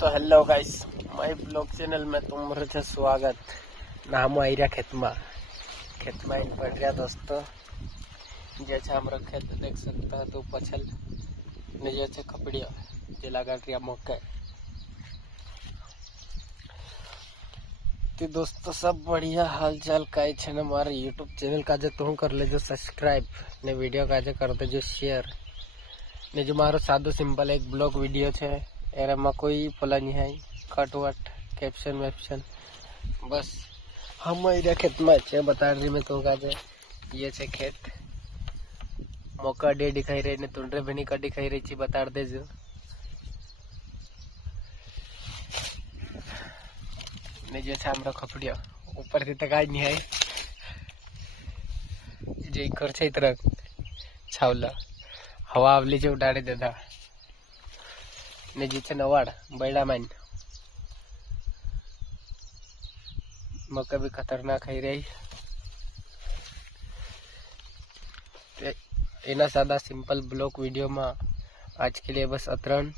तो hello guys, my blog channel में तुम्हारे से स्वागत। ना हम आई रहा खेत में इन पड़ रहा दोस्तों। जैसे हम खेत देख सकता है तो पछल ने जैसे खपड़िया जे लगा रहा मौके। तो दोस्तों सब बढ़िया हाल चाल काई छे ने हमारे यूट्यूब चैनल का जो तुम कर ले जो सब्सक्राइब ने वीडियो का जो कर दे जो शेयर ने जो मारो सादो सिंपल एक ब्लॉग वीडियो है एरे में कोई फला नहीं है कट वट कैप्शन वैप्शन बस हम एरिया खेत में है बता रही मैं तो ये छे खेत मौका डे दिखाई रही ने तुंडरे भी का दिखाई रही थी बता दे जो ने जैसे हमरा खपड़िया ऊपर से तक नहीं है जे कर छे तरह छावला हवा आवली जो उड़ाड़े देता ने जीचे नवाड़ बैडा माइन मक्का भी खतरनाक है रही। एना सादा सिंपल ब्लॉग वीडियो में आज के लिए बस अतरण।